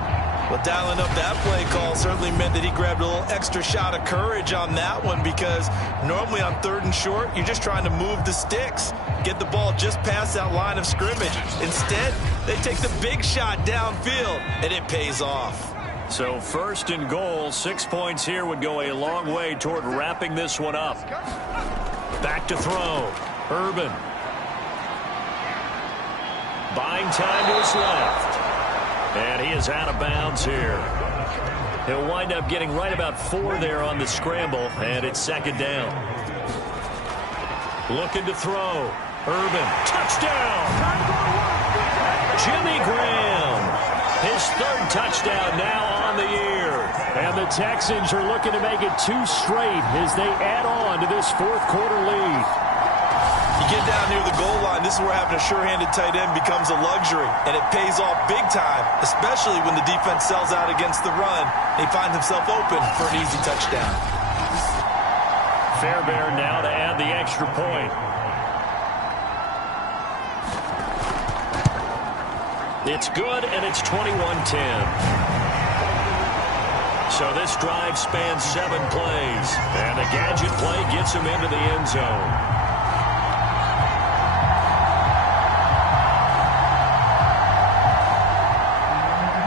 Well, dialing up that play call certainly meant that he grabbed a little extra shot of courage on that one, because normally on 3rd and short, you're just trying to move the sticks, get the ball just past that line of scrimmage. Instead, they take the big shot downfield, and it pays off. So 1st and goal, 6 points here would go a long way toward wrapping this one up. Back to throw. Urban. Buying time to his left. And he is out of bounds here. He'll wind up getting right about 4 there on the scramble, and it's 2nd down. Looking to throw. Urban. Touchdown! Jimmy Graham. His 3rd touchdown now on the year. And the Texans are looking to make it 2 straight as they add on to this 4th quarter lead. You get down near the goal line, this is where having a sure-handed tight end becomes a luxury, and it pays off big time, especially when the defense sells out against the run. He finds himself open for an easy touchdown. Fairbairn now to add the extra point. It's good, and it's 21-10. So this drive spans 7 plays, and the gadget play gets him into the end zone.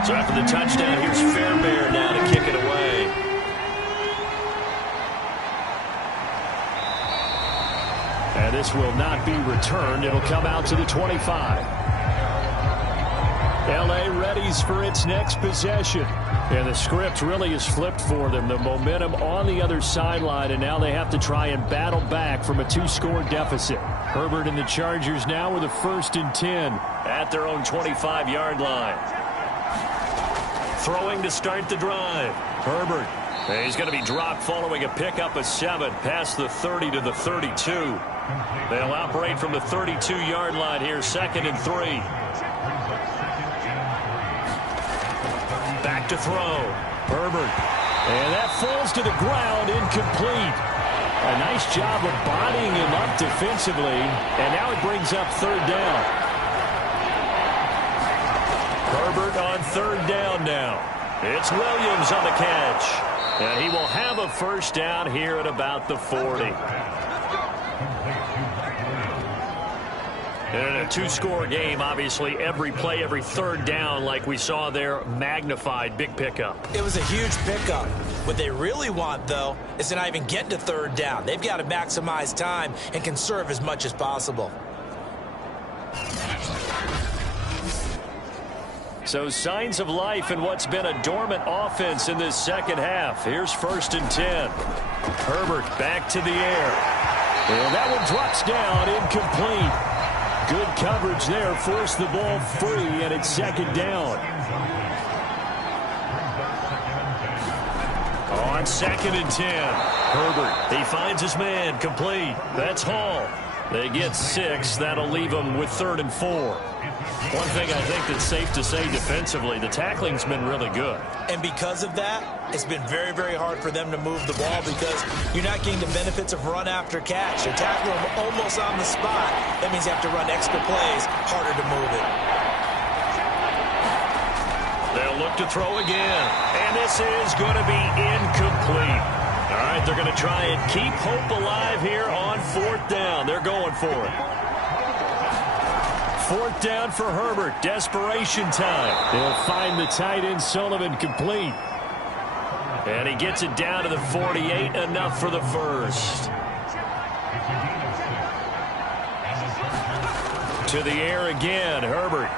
So after the touchdown, here's Fairbairn now to kick it away. And this will not be returned. It'll come out to the 25. L.A. readies for its next possession. And the script really is flipped for them. The momentum on the other sideline, and now they have to try and battle back from a 2-score deficit. Herbert and the Chargers now with a 1st and 10 at their own 25-yard line. Throwing to start the drive. Herbert. He's going to be dropped following a pickup of 7 past the 30 to the 32. They'll operate from the 32-yard line here, 2nd and 3. Back to throw. Herbert. And that falls to the ground, incomplete. A nice job of bodying him up defensively, and now it brings up 3rd down. Herbert on 3rd down now. It's Williams on the catch. And he will have a 1st down here at about the 40. In a 2-score game, obviously, every play, every 3rd down, like we saw there, magnified. Big pickup. It was a huge pickup. What they really want, though, is to not even get to 3rd down. They've got to maximize time and conserve as much as possible. So signs of life in what's been a dormant offense in this 2nd half. Here's 1st and 10. Herbert back to the air. And that one drops down, incomplete. Good coverage there, forced the ball free, and it's 2nd down. On 2nd and 10, Herbert, he finds his man, complete. That's Hall. They get 6. That'll leave them with 3rd and 4. One thing I think that's safe to say defensively, the tackling's been really good. And because of that, it's been very, very hard for them to move the ball because you're not getting the benefits of run after catch. You're tackling them almost on the spot. That means you have to run extra plays, harder to move it. They'll look to throw again. And this is going to be incomplete. All right, they're going to try and keep hope alive here on 4th down. They're going for it. 4th down for Herbert. Desperation time. They'll find the tight end Sullivan complete. And he gets it down to the 48. Enough for the 1st. To the air again. Herbert.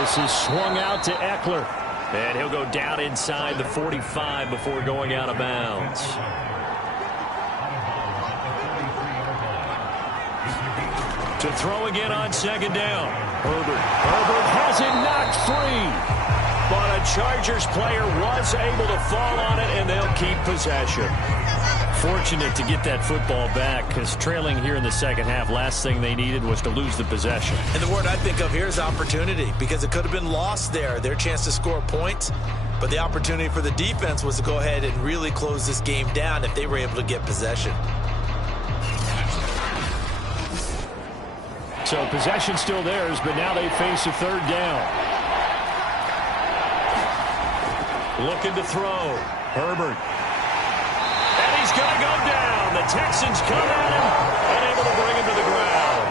This is swung out to Eckler. And he'll go down inside the 45 before going out of bounds. To throw again on 2nd down. Herbert. Herbert has it knocked free. But a Chargers player was able to fall on it, and they'll keep possession. Fortunate to get that football back because trailing here in the 2nd half, last thing they needed was to lose the possession. And the word I think of here is opportunity because it could have been lost there. Their chance to score points. But the opportunity for the defense was to go ahead and really close this game down if they were able to get possession. So possession still theirs, but now they face a 3rd down. Looking to throw. Herbert. And he's going to go down. The Texans come at him and able to bring him to the ground.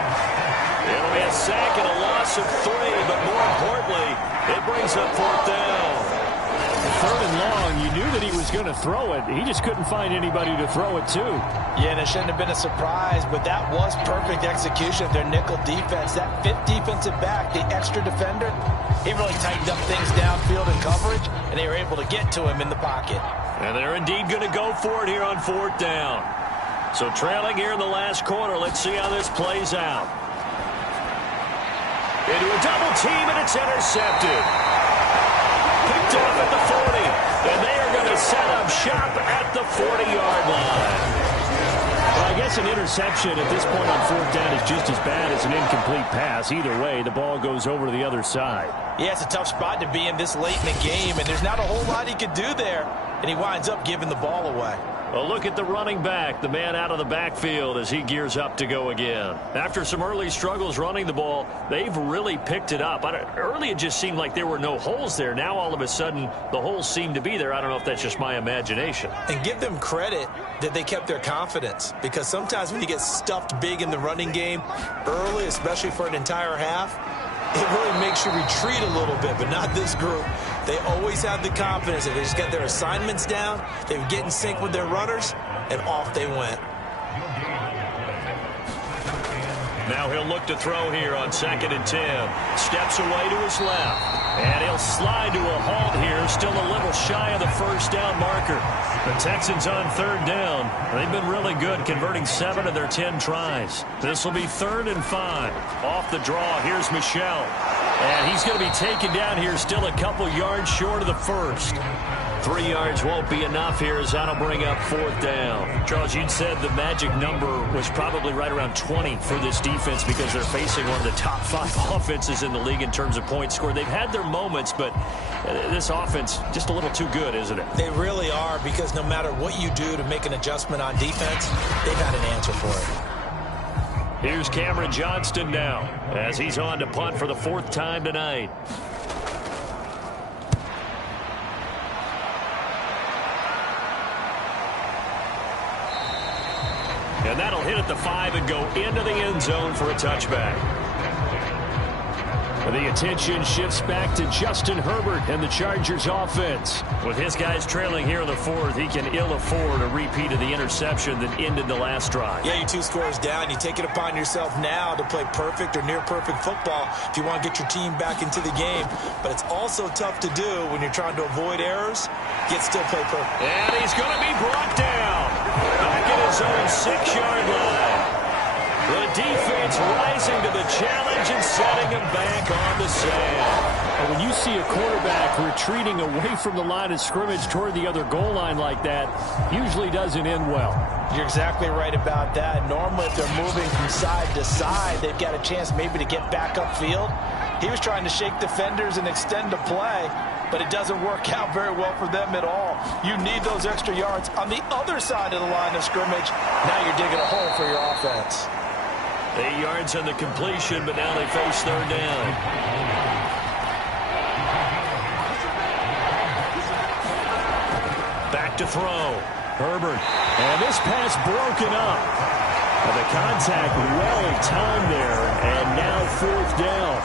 It'll be a sack and a loss of 3, but more importantly, it brings up 4th down. 3rd and long, you knew that he was going to throw it. He just couldn't find anybody to throw it to. Yeah, and it shouldn't have been a surprise, but that was perfect execution of their nickel defense. That 5th defensive back, the extra defender, he really tightened up things downfield in coverage, and they were able to get to him in the pocket. And they're indeed going to go for it here on 4th down. So trailing here in the last quarter, let's see how this plays out. Into a double team, and it's intercepted. Picked off at the 40, and they are going to set up shop at the 40-yard line. Well, I guess an interception at this point on 4th down is just as bad as an incomplete pass. Either way, the ball goes over to the other side. Yeah, it's a tough spot to be in this late in the game, and there's not a whole lot he could do there, and he winds up giving the ball away. Well, look at the running back, the man out of the backfield as he gears up to go again. After some early struggles running the ball, they've really picked it up. Early it just seemed like there were no holes there. Now all of a sudden the holes seem to be there. I don't know if that's just my imagination. And give them credit that they kept their confidence, because sometimes when you get stuffed big in the running game early, especially for an entire half, it really makes you retreat a little bit, but not this group. They always have the confidence that they just got their assignments down, they would get in sync with their runners, and off they went. Now he'll look to throw here on 2nd and 10. Steps away to his left. And he'll slide to a halt here, still a little shy of the first down marker. The Texans on 3rd down. They've been really good, converting 7 of their 10 tries. This will be 3rd and 5. Off the draw, here's Michel. And he's going to be taken down here, still a couple yards short of the first. 3 yards won't be enough here as that'll bring up 4th down. Charles, you'd said the magic number was probably right around 20 for this defense because they're facing one of the top 5 offenses in the league in terms of points scored. They've had their moments, but this offense just a little too good, isn't it? They really are, because no matter what you do to make an adjustment on defense, they've had an answer for it. Here's Cameron Johnston now as he's on to punt for the 4th time tonight. And that'll hit at the 5 and go into the end zone for a touchback. The attention shifts back to Justin Herbert and the Chargers offense. With his guys trailing here in the 4th, he can ill afford a repeat of the interception that ended the last drive. Yeah, you're 2 scores down. You take it upon yourself now to play perfect or near perfect football if you want to get your team back into the game. But it's also tough to do when you're trying to avoid errors, yet still play perfect. And he's going to be brought down back at his own 6-yard line. The defense rising to the challenge and setting him back on the sand. When you see a quarterback retreating away from the line of scrimmage toward the other goal line like that, usually doesn't end well. You're exactly right about that. Normally, if they're moving from side to side, they've got a chance maybe to get back upfield. He was trying to shake defenders and extend the play, but it doesn't work out very well for them at all. You need those extra yards on the other side of the line of scrimmage. Now you're digging a hole for your offense. 8 yards on the completion, but now they face 3rd down. Back to throw. Herbert. And this pass broken up. The contact well timed there, and now 4th down.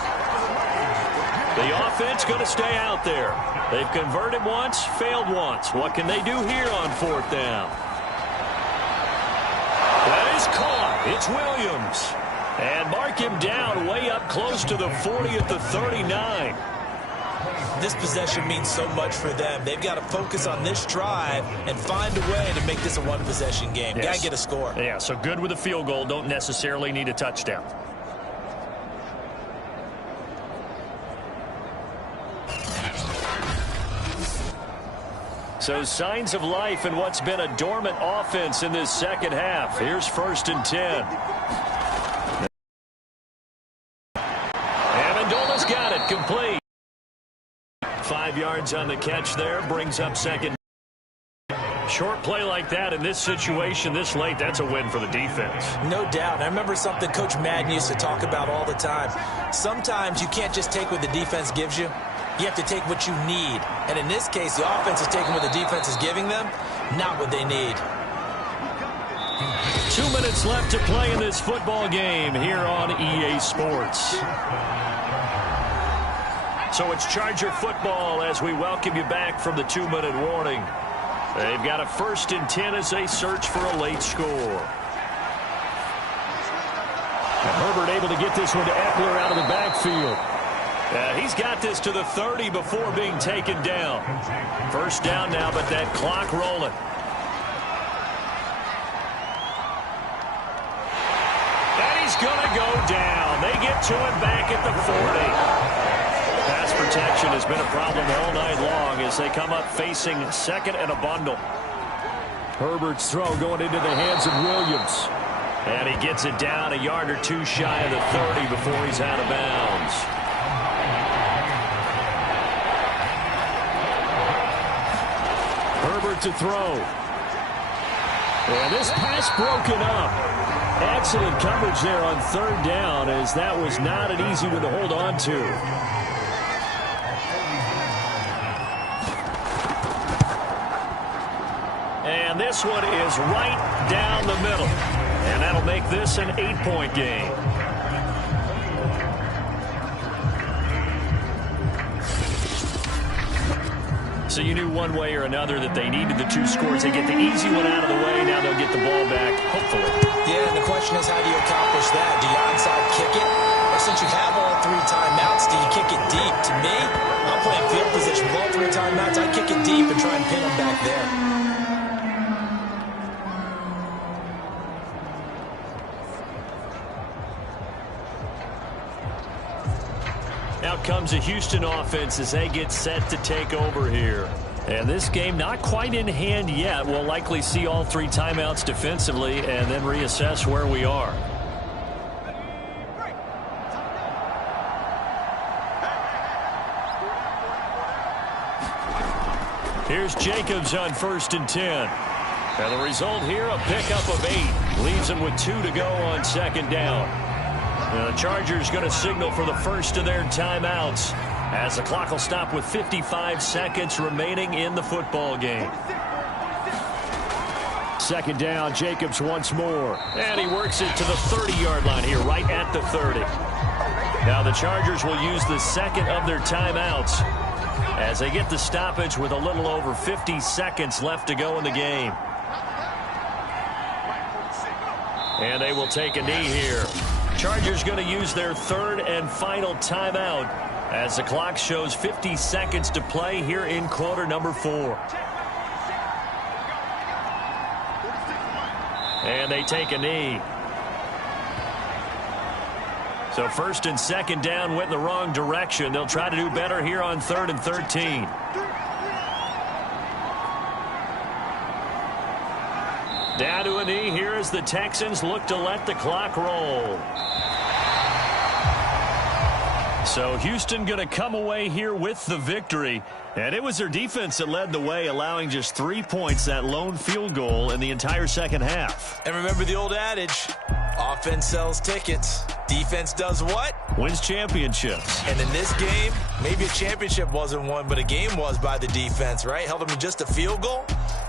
The offense going to stay out there. They've converted once, failed once. What can they do here on 4th down? That is caught. It's Williams. And mark him down way up close to the 40 at the 39. This possession means so much for them. They've got to focus on this drive and find a way to make this a one-possession game. Yes. Got to get a score. Yeah, so good with a field goal. Don't necessarily need a touchdown. So signs of life in what's been a dormant offense in this second half. Here's 1st and 10. Amendola's got it, complete. 5 yards on the catch there, brings up 2nd. Short play like that in this situation this late, that's a win for the defense. No doubt. I remember something Coach Madden used to talk about all the time. Sometimes you can't just take what the defense gives you. You have to take what you need. And in this case, the offense is taking what the defense is giving them, not what they need. 2 minutes left to play in this football game here on EA Sports. So it's Charger football as we welcome you back from the 2-minute warning. They've got a 1st and 10 as they search for a late score. And Herbert able to get this one to Eckler out of the backfield. He's got this to the 30 before being taken down. 1st down now, but that clock rolling. And he's going to go down. They get to him back at the 40. Pass protection has been a problem all night long as they come up facing 2nd and a bundle. Herbert's throw going into the hands of Williams. And he gets it down a yard or 2 shy of the 30 before he's out of bounds. Herbert to throw. And this pass broken up. Excellent coverage there on 3rd down, as that was not an easy one to hold on to. And this one is right down the middle. And that'll make this an 8-point game. So you knew one way or another that they needed the 2 scores. They get the easy one out of the way. Now they'll get the ball back, hopefully. Yeah, and the question is, how do you accomplish that? Do you onside your timeouts, I'd kick it deep and try and pin them back there. Out comes a Houston offense as they get set to take over here. And this game not quite in hand yet. We'll likely see all 3 timeouts defensively and then reassess where we are. Here's Jacobs on 1st and 10. And the result here, a pickup of 8. Leaves them with 2 to go on 2nd down. And the Chargers going to signal for the first of their timeouts as the clock will stop with 55 seconds remaining in the football game. 2nd down, Jacobs once more. And he works it to the 30-yard line here, right at the 30. Now the Chargers will use the second of their timeouts as they get the stoppage with a little over 50 seconds left to go in the game. And they will take a knee here. Chargers going to use their 3rd and final timeout as the clock shows 50 seconds to play here in quarter number 4. And they take a knee. So 1st and 2nd down went in the wrong direction. They'll try to do better here on 3rd and 13. Down to a knee here as the Texans look to let the clock roll. So Houston going to come away here with the victory. And it was their defense that led the way, allowing just 3 points, that lone field goal in the entire second half. And remember the old adage, offense sells tickets. Defense does what? Wins championships. And in this game, maybe a championship wasn't won, but a game was by the defense, right? Held them to just a field goal.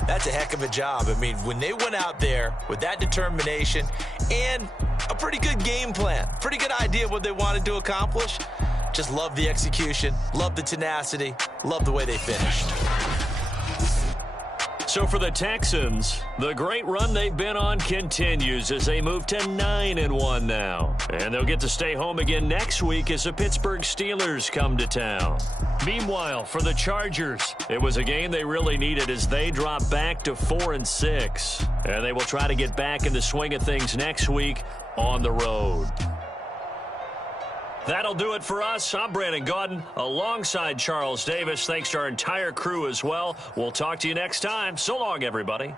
That's a heck of a job. I mean, when they went out there with that determination and a pretty good game plan, pretty good idea of what they wanted to accomplish, just love the execution, love the tenacity, love the way they finished. So for the Texans, the great run they've been on continues as they move to 9-1 now. And they'll get to stay home again next week as the Pittsburgh Steelers come to town. Meanwhile, for the Chargers, it was a game they really needed as they drop back to 4-6. And they will try to get back in the swing of things next week on the road. That'll do it for us. I'm Brandon Gaudin alongside Charles Davis. Thanks to our entire crew as well. We'll talk to you next time. So long, everybody.